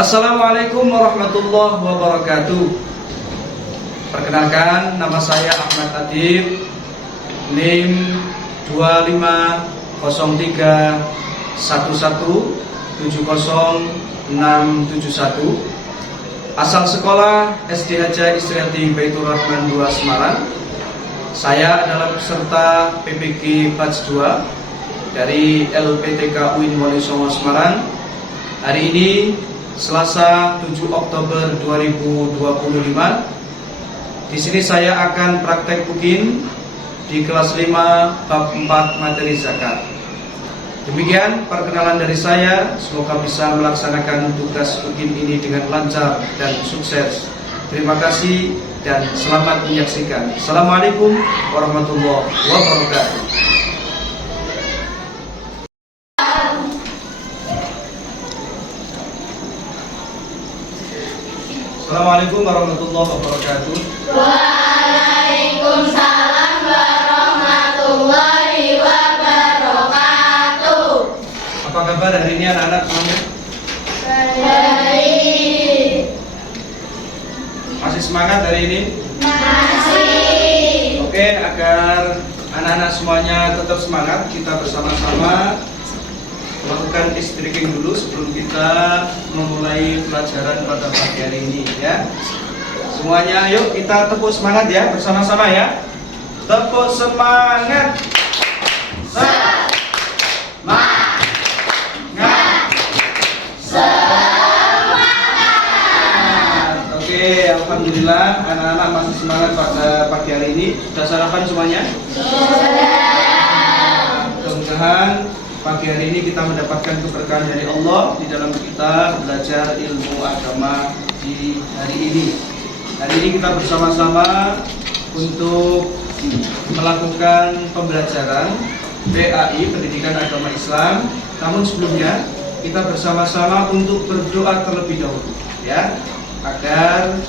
Assalamualaikum warahmatullahi wabarakatuh. Perkenalkan, nama saya Ahmad Adib, NIM 25031170671671. Asal sekolah SD Haja Istriati Baitur Rahman 2 Semarang. Saya adalah peserta PPG Batch 2 dari LPTK UIN Wonosobo Semarang. Hari ini Selasa 7 Oktober 2025. Di sini saya akan praktek UKIN di kelas 5 bab 4 materi zakat. Demikian perkenalan dari saya. Semoga bisa melaksanakan tugas UKIN ini dengan lancar dan sukses. Terima kasih dan selamat menyaksikan. Assalamualaikum warahmatullahi wabarakatuh. Assalamualaikum warahmatullahi wabarakatuh. Waalaikumsalam warahmatullahi wabarakatuh. Apa kabar hari ini anak-anak semuanya? Baik. Masih semangat hari ini? Masih. Oke, agar anak-anak semuanya tetap semangat, kita bersama-sama melakukan istiqing dulu sebelum kita memulai pelajaran pada pagi hari ini ya. Semuanya yuk kita tepuk semangat ya bersama-sama ya. Tepuk semangat. Semangat. Oke, alhamdulillah anak-anak masih semangat pada pagi hari ini. Sudah sarapan semuanya? Sudah. Mudah-mudahan pagi hari ini kita mendapatkan keberkahan dari Allah di dalam kita belajar ilmu agama di hari ini. Hari ini kita bersama-sama untuk melakukan pembelajaran PAI, Pendidikan Agama Islam. Namun sebelumnya kita bersama-sama untuk berdoa terlebih dahulu ya, agar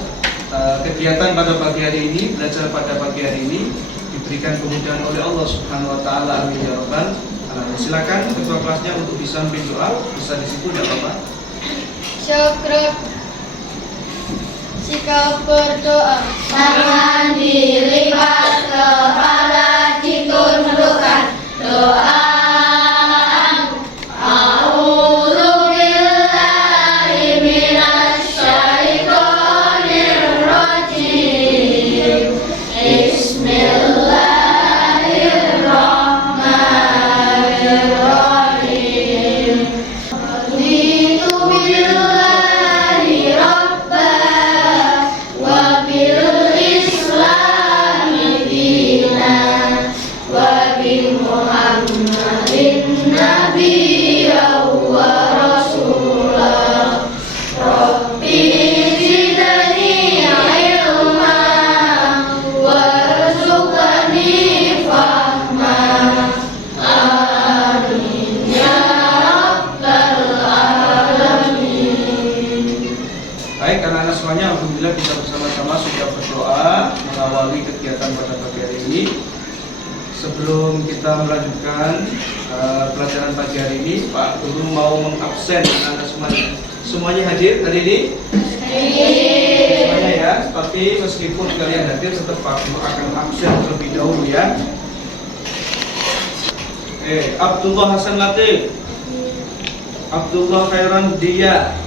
kegiatan pada pagi hari ini, belajar pada pagi hari ini diberikan kemudahan oleh Allah Subhanahu wa taala. Amin ya rabbal alamin. Silakan ketua kelasnya untuk bisa memimpin doa, bisa di situ tidak apa-apa. Syukur. Sikap berdoa. Tangan dilipat, kepala ditundukkan. Doa. Alhamdulillah kita bersama-sama sudah berdoa mengawali kegiatan pada pagi hari ini. Sebelum kita melanjutkan pelajaran pagi hari ini, Pak Guru mau mengabsen anak semuanya. Semuanya hadir hari ini? Semuanya ya, tapi meskipun kalian hadir tetap Pak Guru akan absen terlebih dahulu ya. Abdullah Hasan Latif, Abdullah Khairan Dia,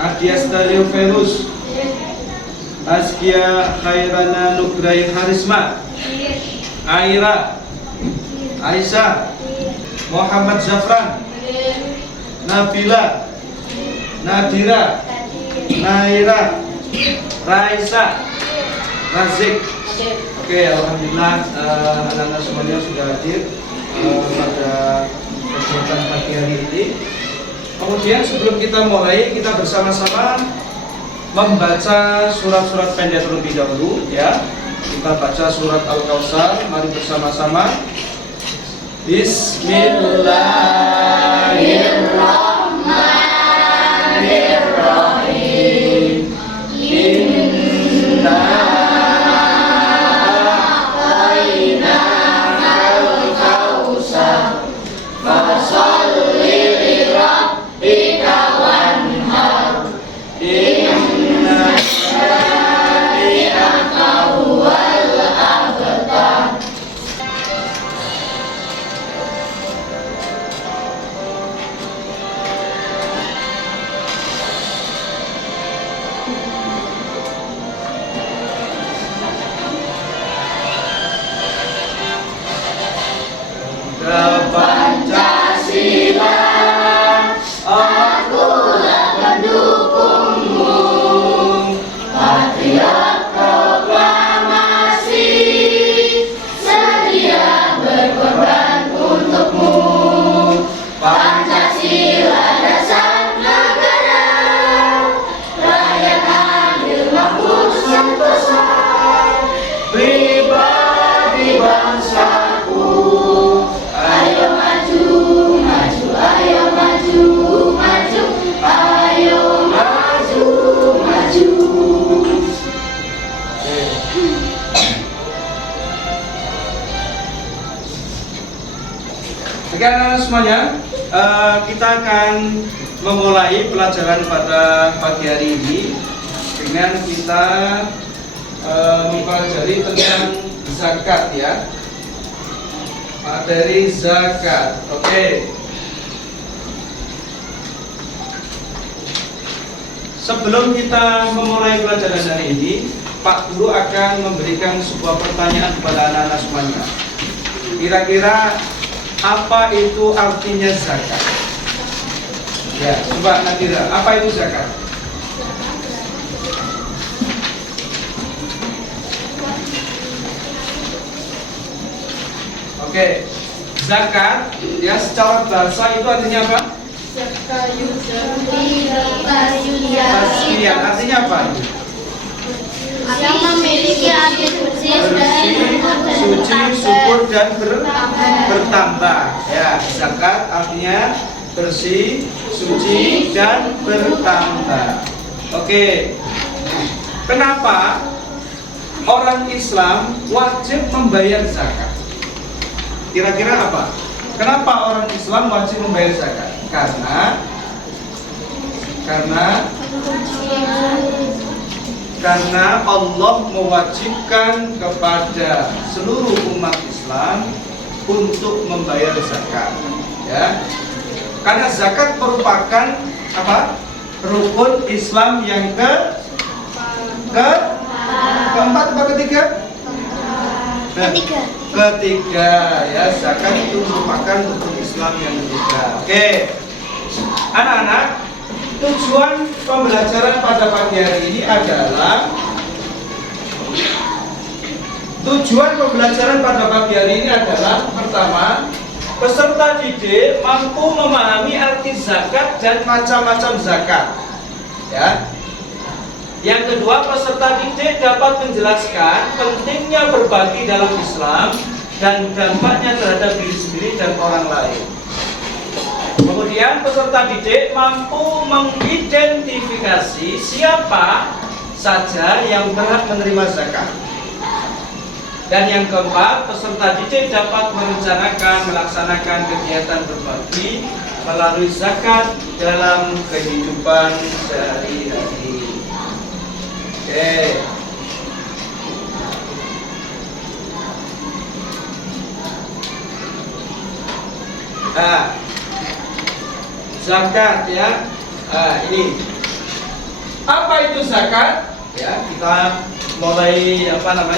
Adias Dario Ferus, Askia Khairana Nugrain Harisma, Aira, Aisyah, Muhammad Zafran, Nabila, Nadira, Naira, Raisa, Razik. Oke, alhamdulillah anak-anak semuanya sudah hadir pada kegiatan pagi hari ini. Kemudian sebelum kita mulai, kita bersama-sama membaca surat-surat pendek terlebih dahulu ya. Kita baca surat Al-Kautsar, mari bersama-sama. Bismillahirrahmanirrahim. Inna a'tainakal kautsar fasalli li rabbika Oke anak-anak semuanya, kita akan memulai pelajaran pada pagi hari ini dengan kita mempelajari tentang zakat ya. Materi zakat. Oke. Sebelum kita memulai pelajaran hari ini, Pak Guru akan memberikan sebuah pertanyaan kepada anak-anak semuanya. Kira-kira apa itu artinya zakat? Ya, coba Nadira, apa itu zakat? Oke, zakat ya secara bahasa itu artinya apa? Tasfiyah, artinya apa? Yang memiliki arti suci suci, subur dan bertambah. Ya, zakat artinya bersih, suci dan bertambah. Oke. Kenapa orang Islam wajib membayar zakat? Kira-kira apa? Kenapa orang Islam wajib membayar zakat? Karena Allah mewajibkan kepada seluruh umat Islam untuk membayar zakat. Ya. Karena zakat merupakan apa? Rukun Islam yang keempat atau ketiga? Ketiga ya, zakat itu merupakan rukun Islam yang ketiga. Oke, anak-anak, tujuan pembelajaran pada pagi hari ini adalah pertama, peserta didik mampu memahami arti zakat dan macam-macam zakat. Ya. Yang kedua, peserta didik dapat menjelaskan pentingnya berbagi dalam Islam dan dampaknya terhadap diri sendiri dan orang lain. Kemudian peserta didik mampu mengidentifikasi siapa saja yang berhak menerima zakat. Dan yang keempat, peserta didik dapat melaksanakan kegiatan berbagi melalui zakat dalam kehidupan sehari-hari. Oke. Nah, zakat ya. Ini apa itu zakat? Ya, kita mulai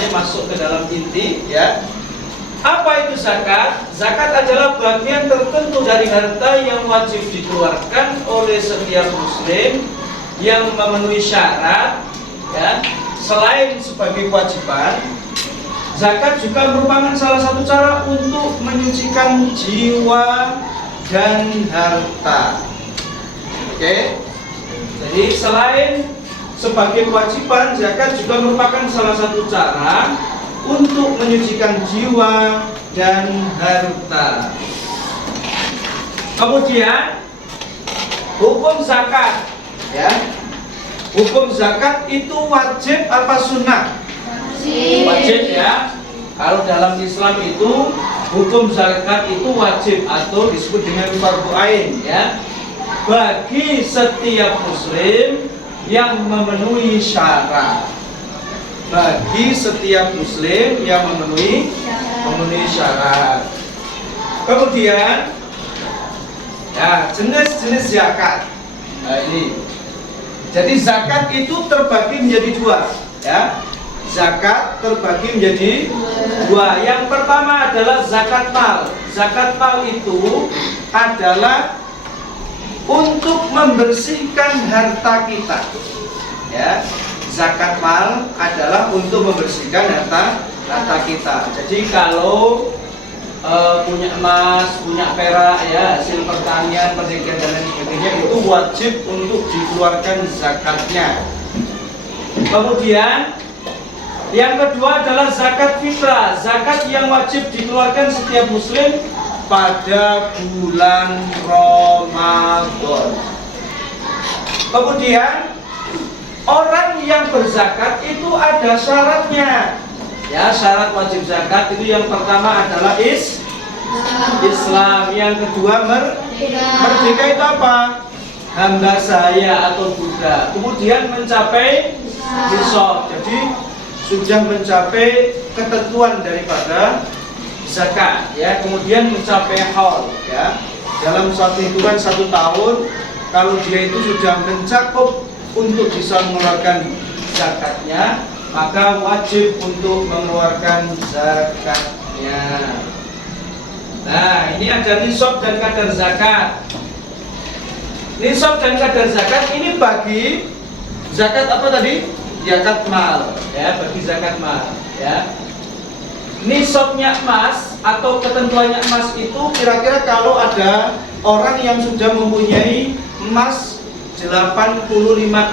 masuk ke dalam inti ya. Apa itu zakat? Zakat adalah bagian tertentu dari harta yang wajib dikeluarkan oleh setiap muslim yang memenuhi syarat ya. Selain sebagai kewajiban, zakat juga merupakan salah satu cara untuk menyucikan jiwa dan harta. Oke. Jadi selain sebagai kewajiban, zakat juga merupakan salah satu cara untuk menyucikan jiwa dan harta. Kemudian hukum zakat ya. Hukum zakat itu wajib apa sunnah? Wajib ya. Kalau dalam Islam itu hukum zakat itu wajib atau disebut dengan fardhu ain ya. Bagi setiap muslim yang memenuhi syarat. Bagi setiap muslim yang memenuhi syarat. Kemudian ya, jenis-jenis zakat. Nah, ini. Jadi zakat itu terbagi menjadi dua, ya. Zakat terbagi menjadi dua. Yang pertama adalah zakat mal. Zakat mal itu adalah untuk membersihkan harta kita. Ya. Zakat mal adalah untuk membersihkan harta kita. Jadi kalau punya emas, punya perak ya, hasil pertanian, perdagangan dan lain sebagainya itu wajib untuk dikeluarkan zakatnya. Kemudian yang kedua adalah zakat fitrah, zakat yang wajib dikeluarkan setiap muslim pada bulan Ramadan. Kemudian orang yang berzakat itu ada syaratnya. Ya, syarat wajib zakat itu yang pertama adalah Islam. Yang kedua merdeka itu apa? Hamba saya atau budak. Kemudian mencapai nisab. Jadi sudah mencapai ketentuan daripada zakat, ya. Kemudian mencapai haul, ya. Dalam satu hitungan 1 tahun, kalau dia itu sudah mencakup untuk bisa mengeluarkan zakatnya, maka wajib untuk mengeluarkan zakatnya. Nah, ini ada nisab dan kadar zakat. Nisab dan kadar zakat ini bagi zakat apa tadi? Zakat mal, ya, bagi zakat mal, ya. Nisabnya emas atau ketentuannya emas itu kira-kira kalau ada orang yang sudah mempunyai emas 85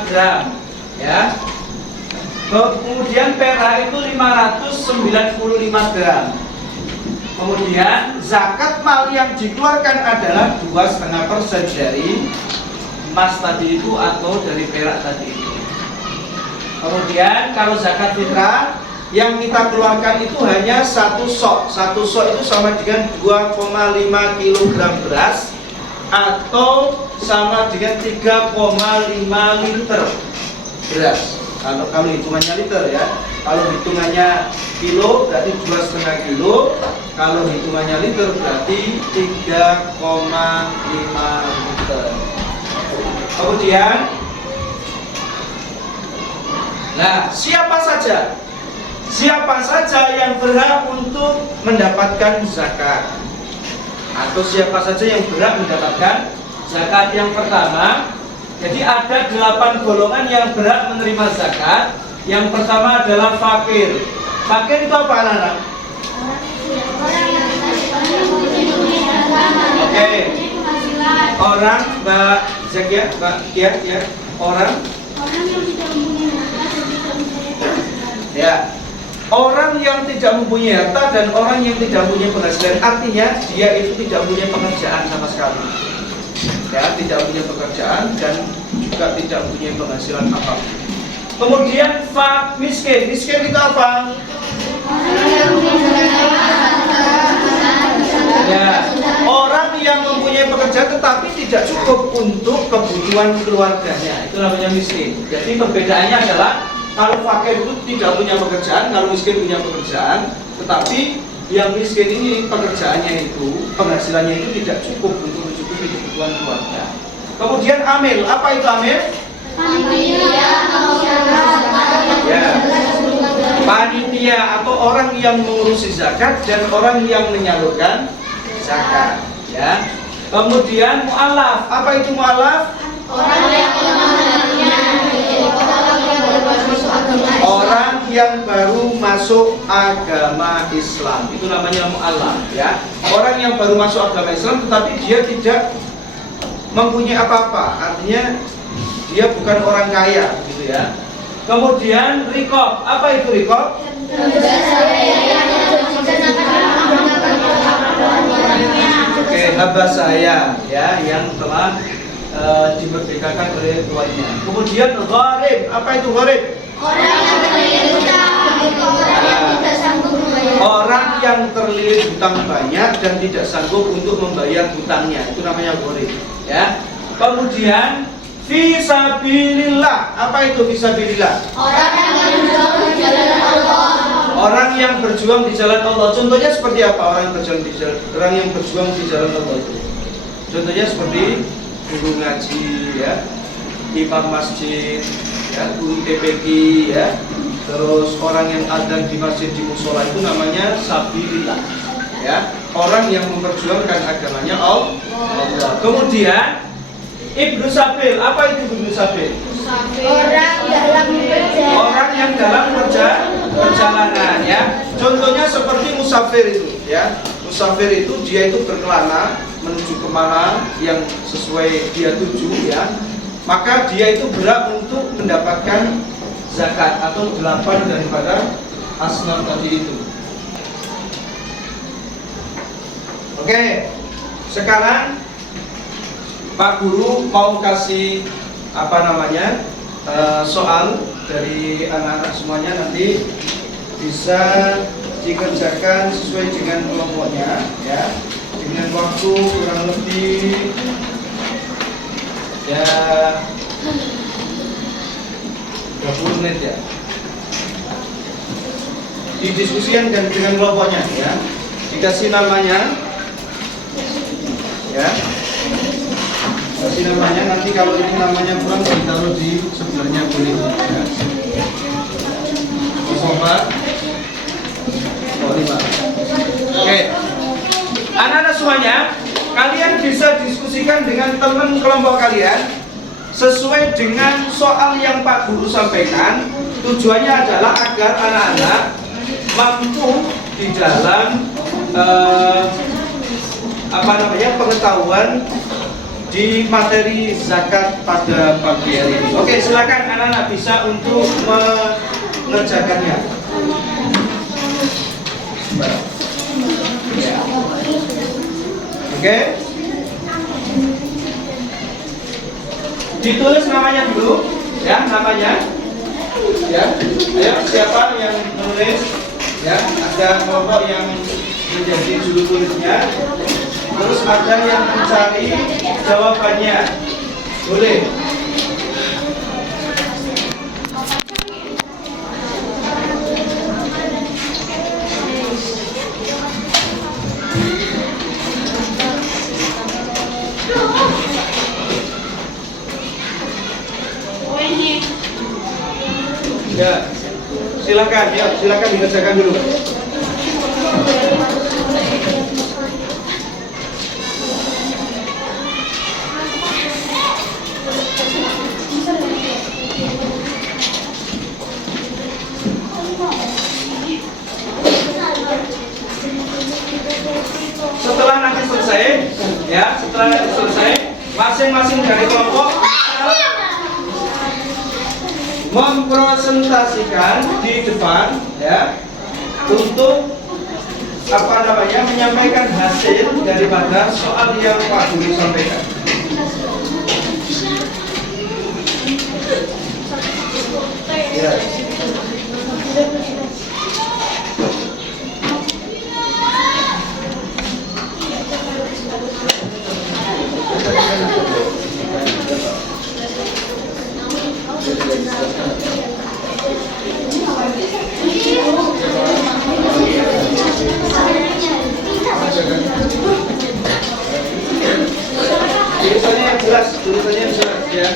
gram, ya. Kemudian perak itu 595 gram. Kemudian zakat mal yang dikeluarkan adalah 2,5% dari emas tadi itu atau dari perak tadi itu. Kemudian kalau zakat fitrah yang kita keluarkan itu hanya 1 sok. 1 sok itu sama dengan 2,5 kg beras atau sama dengan 3,5 liter beras. Kalau hitungannya liter, ya. Kalau hitungannya kilo berarti 2,5 kilo. Kalau hitungannya liter berarti 3,5 liter. Kemudian, nah, siapa saja yang berhak untuk mendapatkan zakat? Atau siapa saja yang berhak mendapatkan zakat? Yang pertama, jadi ada 8 golongan yang berhak menerima zakat. Yang pertama adalah fakir. Fakir itu apa, anak-anak? Oke. Orang, Mbak Zakia, Mbak Kia, ya. Orang yang tidak mempunyai harta dan tidak mempunyai penghasilan. Ya. Orang yang tidak mempunyai harta dan orang yang tidak mempunyai penghasilan, artinya dia itu tidak punya pekerjaan sama sekali. Ya, tidak punya pekerjaan dan juga tidak punya penghasilan apapun. Kemudian miskin. Miskin itu apa? Ya, orang yang mempunyai pekerjaan tetapi tidak cukup untuk kebutuhan keluarganya, itu namanya miskin. Jadi perbedaannya adalah kalau fakir itu tidak punya pekerjaan, kalau miskin punya pekerjaan, tetapi yang miskin ini pekerjaannya itu, penghasilannya itu tidak cukup untuk mencukupi kebutuhan keluarga. Kemudian amil, apa itu amil? Ya, panitia atau orang yang mengurusi zakat dan orang yang menyalurkan zakat, ya. Kemudian mu'alaf, apa itu mu'alaf? Orang yang baru masuk agama Islam, itu namanya mu'alaf, ya. Orang yang baru masuk agama Islam tetapi dia tidak mempunyai apa-apa, artinya dia bukan orang kaya, gitu ya. Kemudian rikob, apa itu rikob? Oke, hamba saya, ya, yang telah dimerdekakan oleh tuannya. Kemudian gharib, apa itu gharib? Orang yang terlilit hutang banyak dan tidak sanggup untuk membayar hutangnya, itu namanya gharib, ya. Kemudian fisabilillah, apa itu fisabilillah? Orang yang berjuang di jalan Allah. Contohnya seperti apa orang yang berjuang di jalan Allah itu? Contohnya seperti guru ngaji, ya, imam masjid, ya, guru TPQ, ya. Terus orang yang adzan di masjid di musola itu namanya sabilillah, ya. Orang yang memperjuangkan agamanya Allah. Kemudian Ibnu Sabil, apa itu Ibnu Sabil? Orang yang dalam perjalanan, ya. Contohnya seperti musafir itu, ya. Musafir itu dia itu berkelana menuju kemana yang sesuai dia tuju, ya. Maka dia itu berhak untuk mendapatkan zakat atau 8 daripada asnaf tadi itu. Oke, sekarang Pak Guru mau kasih soal dari anak-anak semuanya, nanti bisa dikerjakan sesuai dengan kelompoknya ya, dengan waktu kurang lebih ya 20 menit ya. Didiskusikan dengan kelompoknya ya, dikasih namanya ya, kasih namanya. Nanti kalau ini namanya kurang ditaruh di sebelahnya boleh ya. 0405. Oke, anak-anak semuanya, kalian bisa diskusikan dengan teman kelompok kalian sesuai dengan soal yang Pak Guru sampaikan. Tujuannya adalah agar anak-anak mampu di dalam pengetahuan di materi zakat pada pagi hari ini. Oke, silakan anak-anak bisa untuk mengerjakannya. Ya. Oke. Ditulis namanya dulu, ya, namanya. Ya. Ayo, siapa yang menulis? Ya, ada kelompok yang menjadi juru tulisnya. Terus ada yang mencari jawabannya. Boleh. Ya, silakan, ya, silakan dikerjakan dulu. Setelah nanti selesai, ya, masing-masing dari kelompok mempresentasikan di depan, ya, untuk menyampaikan hasil daripada soal yang Pak Guru sampaikan. Ya. Tulisannya yang jelas ya.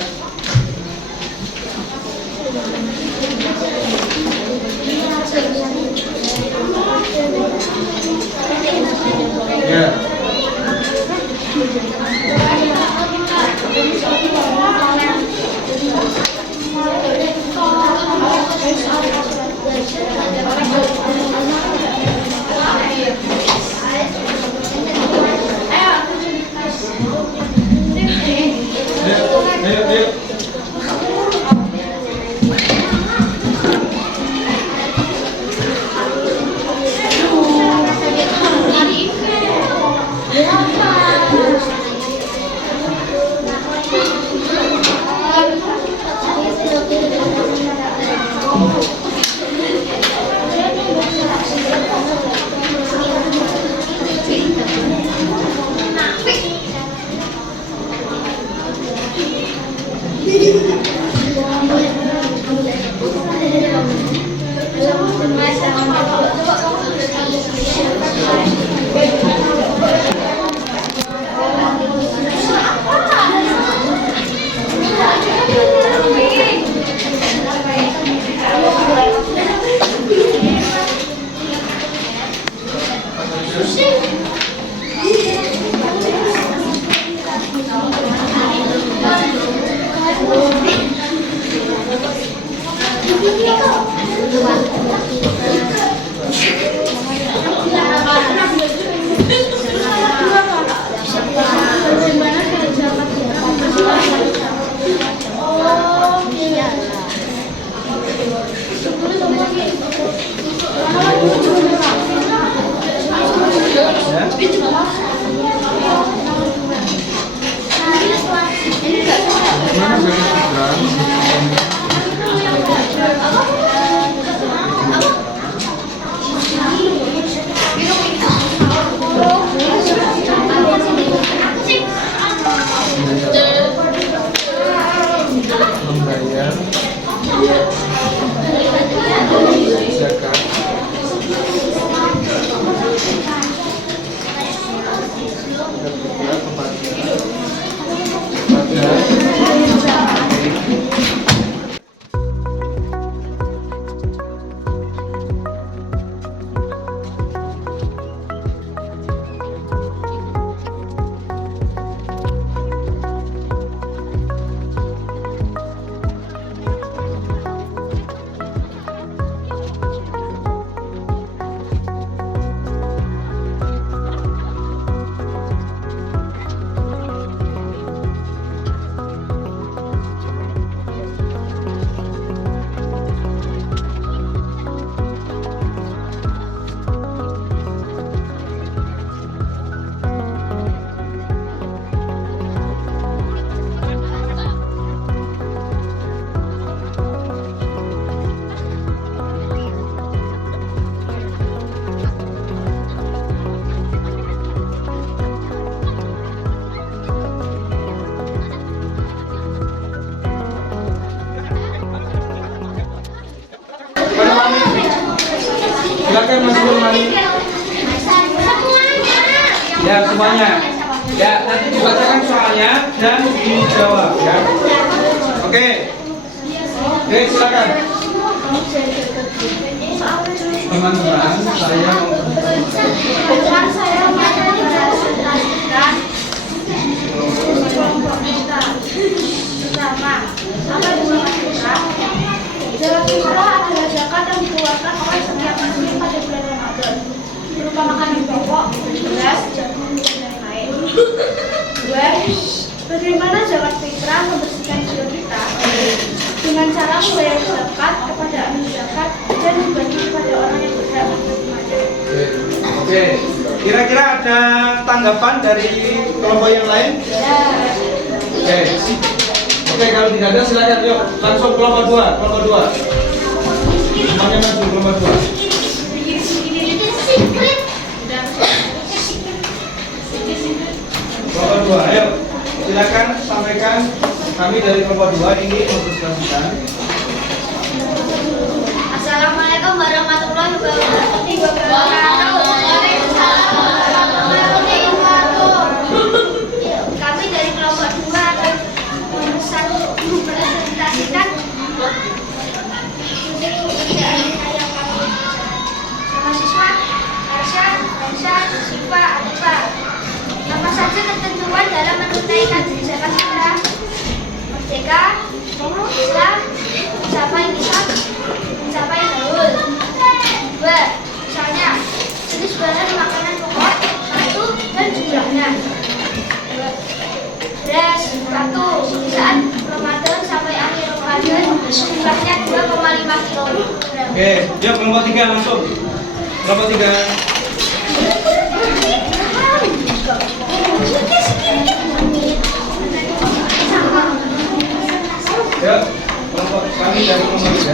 Silakan Mas Nurmani. Ya semuanya. Ya nanti dibacakan soalnya dan dijawab ya. Oke. Oke silakan. Teman-teman saya Zakat fitrah adalah zakat yang dikeluarkan oleh setiap muslim pada bulan Ramadan berupa makanan pokok, beras, jagung, dan lain-lain. 2. Bagaimana zakat fitrah membersihkan jiwa kita? Dengan cara membayar zakat kepada ahli zakat dan membagi kepada orang yang berhak menerimanya. Oke. Kira-kira ada tanggapan dari kelompok yang lain? Oke. Oke, kalau tidak ada silakan yuk langsung kelompok 2, kelompok 2. Semuanya maju kelompok 2. Kelompok 2, ayo silakan sampaikan. Kami dari kelompok 2 ini mempresentasikan. Assalamualaikum warahmatullahi wabarakatuh. Kami dari kelompok 2 akan mempresentasikan mahasiswa Arsya, Aisyah, Siva, Alifa. Apa saja ketentuan dalam menunaikan zakat fitrah? Merdeka, Islam, mencapai nisab, mencapai haul. 2. Misalnya, jenis bahan makanan pokok, 1 dan jumlahnya. 2. Beras, 1 saat Ramadan sampai akhir Ramadan, jumlahnya 2,5 kg. Oke, yuk kelompok 3 langsung. Kelompok 3. Ya, kelompok kami dari kelompok 3.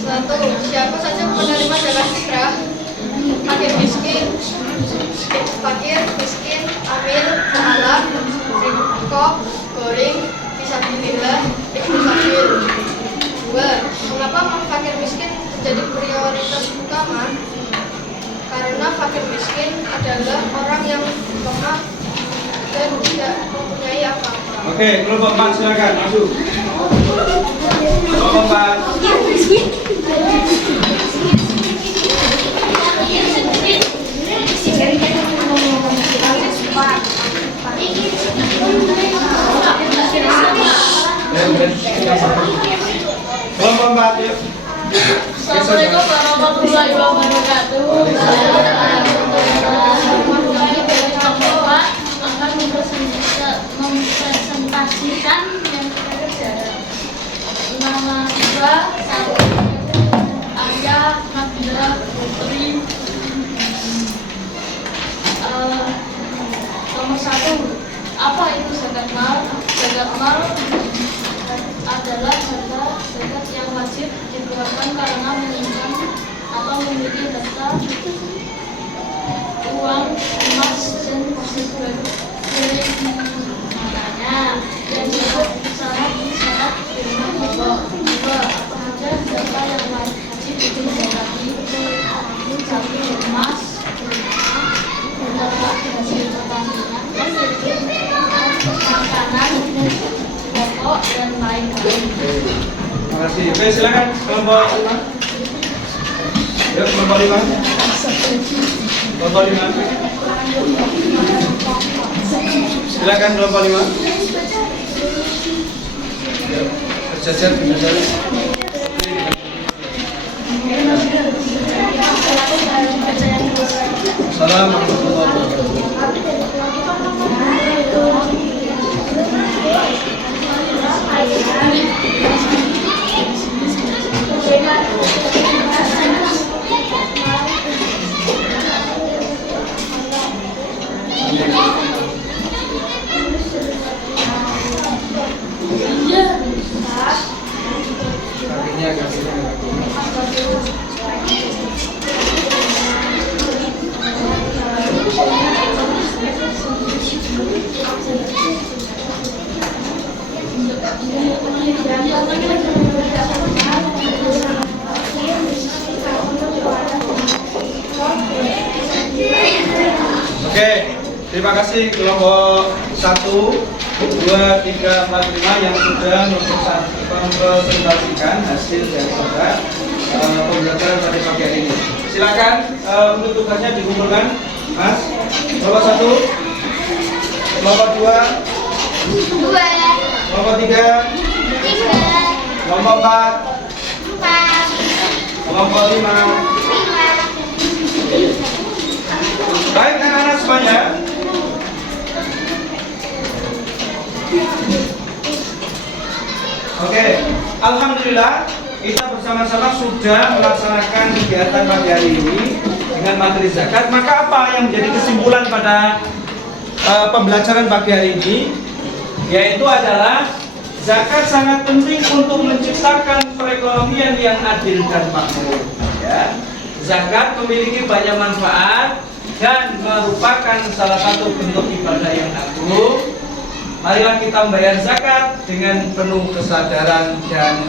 Satu, siapa saja penerima zakat fitrah? Fakir miskin, amil, alam, rikok, goreng, fisabilillah, ibnu sabil. 2. Mengapa fakir miskin menjadi prioritas utama? Karena fakir miskin adalah orang yang lemah dan tidak mempunyai apa-apa. Oke, kelompok 4 silakan maju. Kelompok 4. Kelompok 4 yuk. Assalamualaikum warahmatullahi wabarakatuh. Akan mempresentasikan yang bersejarah. Nama Siva, 1. Arya, Nabila, Putri. Nomor 1. Apa itu zakat mal? Zakat mal adalah zakat yang wajib dikeluarkan karena menyimpan atau memiliki harta uang, emas, dan pasir baru. Makanya yang disebut syarat firman bahwa apa saja harta yang wajib dizakati, sapi, emas, harta hasil pertanian, makanan, pokok dan lain-lain. Terima kasih. Oke, silakan kelompok 5. Yuk, kelompok 5. Kelompok 5. Silakan kelompok 5. Yuk, berjajar berjajar. Assalamualaikum warahmatullahi Oke, terima kasih kelompok 1, 2, 3, 4, 5 yang sudah mempresentasikan hasil daripada pembelajaran pada pagi hari ini. Silakan untuk tugasnya dikumpulkan, Mas. Kelompok 1, kelompok 2, kelompok 3, kelompok 4, kelompok 5. Baik anak-anak semuanya. Oke, alhamdulillah kita bersama-sama sudah melaksanakan kegiatan pagi hari ini dengan materi zakat. Maka apa yang menjadi kesimpulan pada pembelajaran pagi hari ini? Yaitu adalah zakat sangat penting untuk menciptakan perekonomian yang adil dan makmur. Ya. Zakat memiliki banyak manfaat dan merupakan salah satu bentuk ibadah yang agung. Marilah kita membayar zakat dengan penuh kesadaran dan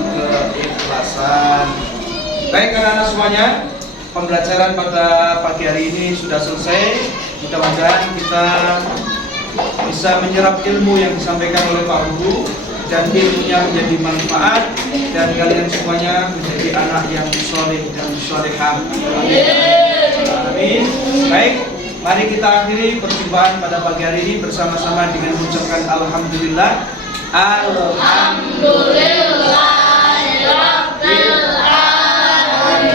keikhlasan. Baik anak-anak semuanya, pembelajaran pada pagi hari ini sudah selesai. Mudah-mudahan kita bisa menyerap ilmu yang disampaikan oleh Pak Guru dan ilmunya menjadi manfaat dan kalian semuanya menjadi anak yang soleh dan solehah. Amin. Baik, mari kita akhiri perjumpaan pada pagi hari ini bersama-sama dengan mengucapkan alhamdulillah. Alhamdulillahirabbil alamin.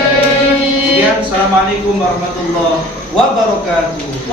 Sekian, assalamualaikum warahmatullahi wabarakatuh.